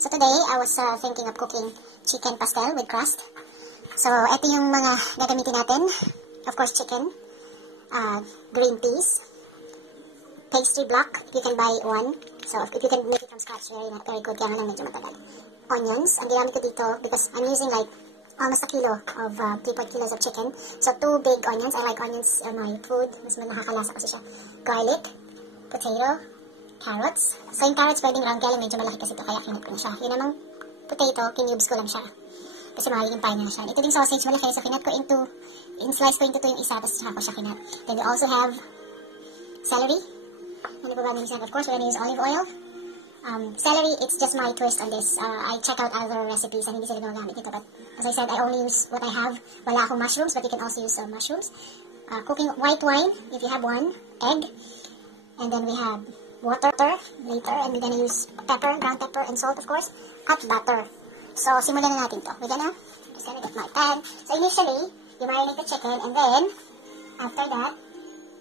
So today, I was thinking of cooking chicken pastel with crust. So, ito yung mga gagamitin natin. Of course, chicken, green peas, pastry block, if you can buy one. So, if you can make it from scratch, very good. Kaya nga lang medyo matagal. Onions, ang ginamit ko dito, because I'm using like almost a kilo of 3 kilos of chicken. So, 2 big onions. I like onions in my food. Mas nakakalasa kasi siya. Garlic, potato, carrots. So, yung carrots pwedeng round, kaya lang medyo malaki kasi ito, kaya kinip ko na siya. Yung namang potato, kinubes ko lang siya. Kasi magiging pie na siya. Ito din sausage, malaki. So, kinap ko in-slice ko into 2 yung isa, tapos saka ko siya kinap. Then, we also have celery. Ano ba ba namin? Of course, we're gonna use olive oil. Celery, it's just my twist on this. I check out other recipes and hindi sila ginagamit ito. But, as I said, I only use what I have. Wala akong mushrooms, but you can also use mushrooms. Cooking white wine, if you have one. Egg. And then we have water later, and we're gonna use pepper, ground pepper, and salt, of course, at butter. So, simulan na natin to. We're gonna get my pan. So, initially, you marinate the chicken, and then, after that,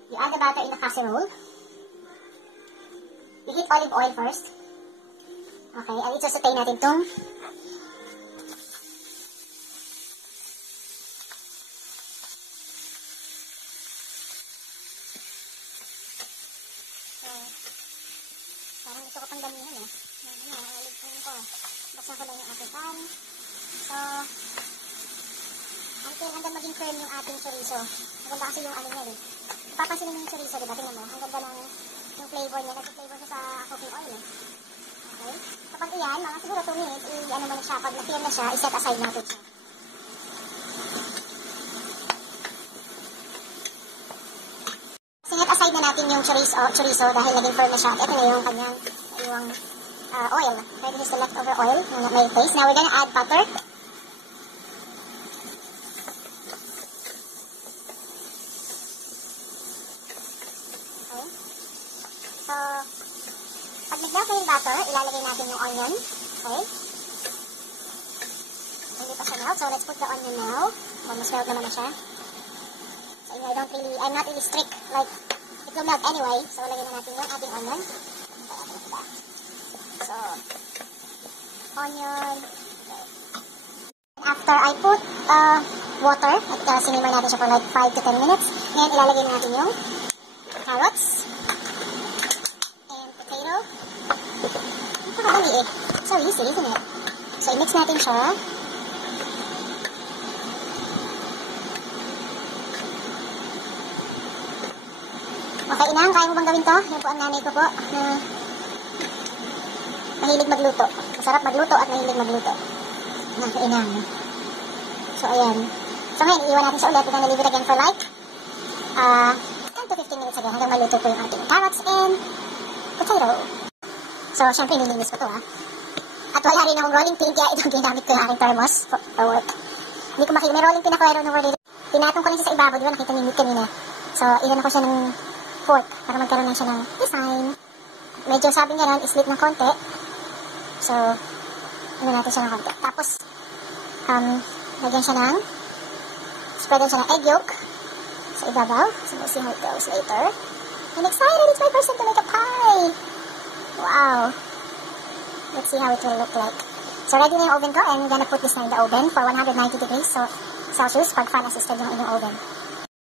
you add the butter in the casserole. You heat olive oil first. Okay, and i-saute natin tong parang gusto ko pang damihan eh. Ulit ko. Buksan ko lang yung ating pan. So, hanggang maging firm yung ating chorizo. Maganda kasi yung ano niya eh. Papansin mo yung chorizo, diba? Tingnan mo. Ang ganda ng yung flavor niya. Nag-flavor siya sa cooking oil eh. Okay? Kapag iyan, mga siguro 2 minutes, i-ano mo na siya. Pag na-firm na siya, i-set aside natin siya. Set aside na natin yung chorizo dahil naging firm na siya. Ito na yung kanyang oil. Okay, this is the leftover oil na may taste. Now we're gonna add butter. Okay. So, pag nag-melt na yung butter, ilalagay natin yung onion. Okay. Hindi pa siya melt. So, let's put the onion now. Almost melt naman na siya. So, I'm not really strict. Like, it will melt anyway. So, lagyan na natin yung ating onion. So, onion. After I put water, at sinimmer natin siya for like 5 to 10 minutes. Ngayon, ilalagay na natin yung carrots. And potato. Napakadali eh. So easy, isn't it? So, i-mix natin siya. Okay, inang, kaya mo bang gawin to? Yan po ang nanay ko po na mahilig magluto. Masarap magluto at mahilig magluto. Inang. So, ayan. So, ngayon, iiwan natin sa ulit. We're gonna leave it again for like 10 to 15 minutes again hanggang maluto po yung ating carrots and potato. So, syempre, nilinis ko to At wala rin akong rolling pin, kaya itong ginamit ko yung aking thermos for work. Hindi ko makikita. May rolling pin ako, I don't know where it is. Tinatong ko lang siya sa ibabaw. Di ba nakita niyo kanina? So, iwan ko siya ng fork para magkaroon lang siya ng design. Medyo sabi niya ron, islip ng konti. So, iwan natin siya ng konti. Tapos, lagyan siya ng, spreadan siya ng egg yolk sa ibabaw. So, we'll see how it goes later. I'm excited! It's my first time to make a pie! Wow! Let's see how it will look like. So, ready na yung oven ko, and I'm gonna put this in the oven for 190 degrees Celsius pag fan assisted yung inyong oven.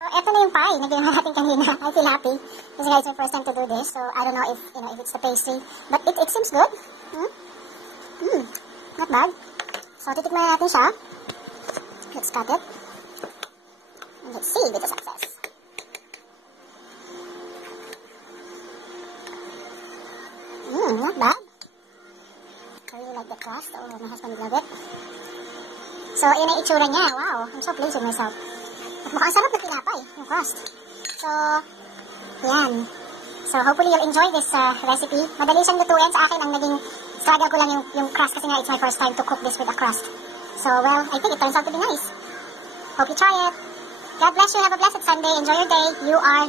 So, eto na yung pie na ginawa natin kanina. I feel happy. This is my first time to do this, so I don't know if it's the pastry, but it seems good. Not bad. So, titikman na natin siya. Let's cut it. And let's see with the success. Not bad. I really like the crust. Oh, my husband will love it. So, yun ang itsura niya. Wow, I'm so pleased with myself. At mukhang sarap na tinapay, yung crust. So, yan. So, hopefully you'll enjoy this recipe. Madali siyang lutuin. Sa akin, ang naging struggle ko lang yung crust kasi nga it's my first time to cook this with a crust. So, well, I think it turns out to be nice. Hope you try it. God bless you. Have a blessed Sunday. Enjoy your day. You are